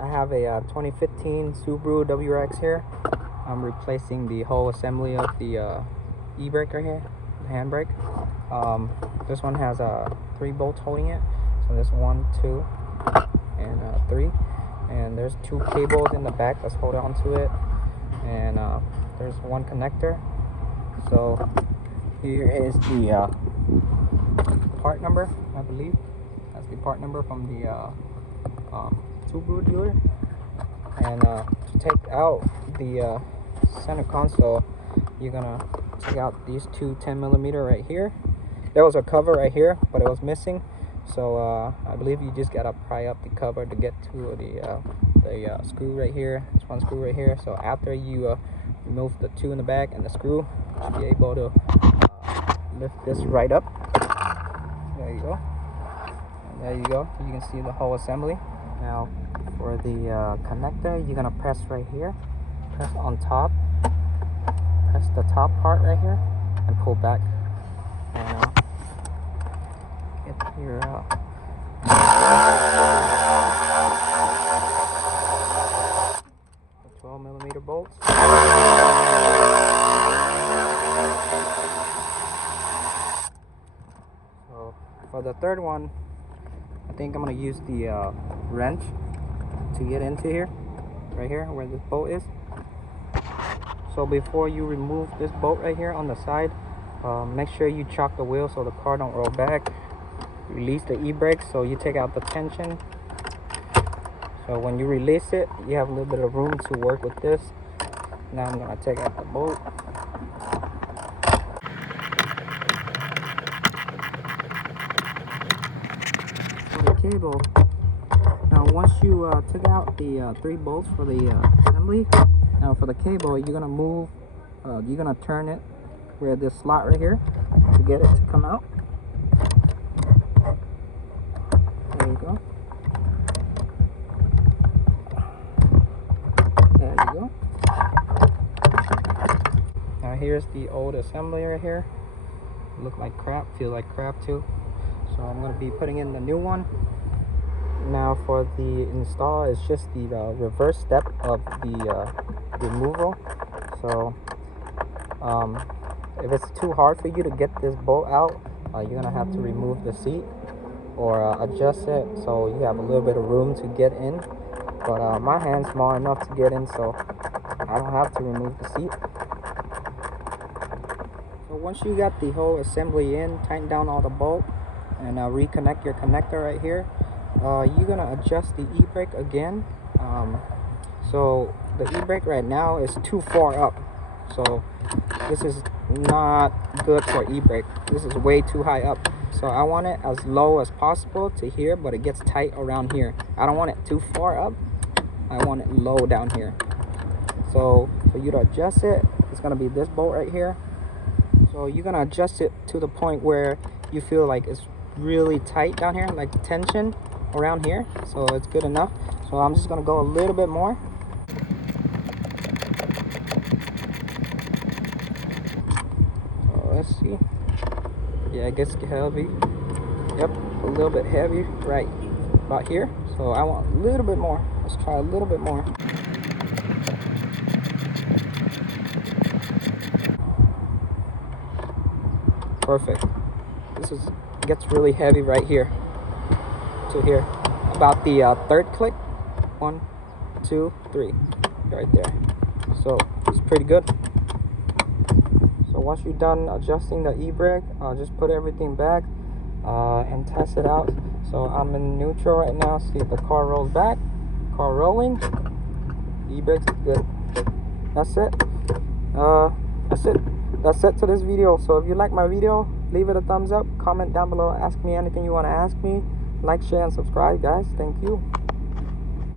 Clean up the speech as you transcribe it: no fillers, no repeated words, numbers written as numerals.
I have a 2015 Subaru WRX here. I'm replacing the whole assembly of the e-brake right here, the handbrake. This one has 3 bolts holding it. So there's 1, 2, and 3. And there's 2 cables in the back that's holding onto it. And there's 1 connector. So here is the part number, I believe. That's the part number from the Subaru dealer. And to take out the center console, you're gonna take out these 2 10mm right here. There was a cover right here, but it was missing. So I believe you just gotta pry up the cover to get to the screw right here. This 1 screw right here. So after you remove the 2 in the back and the screw, you should be able to lift this right up. There you go. And there you go. You can see the whole assembly. Now for the connector, you're gonna press right here. Press on top. Press the top part right here and pull back. And get your 12mm bolts. So for the third one, I think I'm gonna use the wrench to get into here, right here where this bolt is. So before you remove this bolt right here on the side, make sure you chock the wheel so the car don't roll back. Release the e-brake so you take out the tension. So when you release it, you have a little bit of room to work with this. Now I'm gonna take out the bolt. For the cable, now once you took out the 3 bolts for the assembly, now for the cable, you're gonna move, you're gonna turn it where this slot right here to get it to come out. There you go. There you go. Now here's the old assembly right here. Look like crap, feel like crap too. So I'm gonna be putting in the new one. Now for the install, it's just the reverse step of the removal. So if it's too hard for you to get this bolt out, you're gonna have to remove the seat or adjust it so you have a little bit of room to get in. But my hand's small enough to get in, so I don't have to remove the seat. So once you got the whole assembly in, tighten down all the bolts and reconnect your connector right here. You're gonna adjust the e-brake again. So the e-brake right now is too far up, so this is not good for e-brake. This is way too high up, so I want it as low as possible to here, but it gets tight around here. I don't want it too far up, I want it low down here. So for you to adjust it, it's gonna be this bolt right here. So you're gonna adjust it to the point where you feel like it's really tight down here, like tension around here, so it's good enough. So I'm just gonna go a little bit more. So let's see. Yeah, it gets heavy. Yep, a little bit heavy right about here. So I want a little bit more. Let's try a little bit more. Perfect. This gets really heavy right here to here, about the 3rd click. 1, 2, 3, right there. So it's pretty good. So once you're done adjusting the e-brake, just put everything back and test it out. So I'm in neutral right now. See if the car rolls back. Car rolling. E-brakes is good. That's it. That's it to this video. So if you like my video, leave it a thumbs up. Comment down below. Ask me anything you want to ask me. Like, share, and subscribe, guys. Thank you.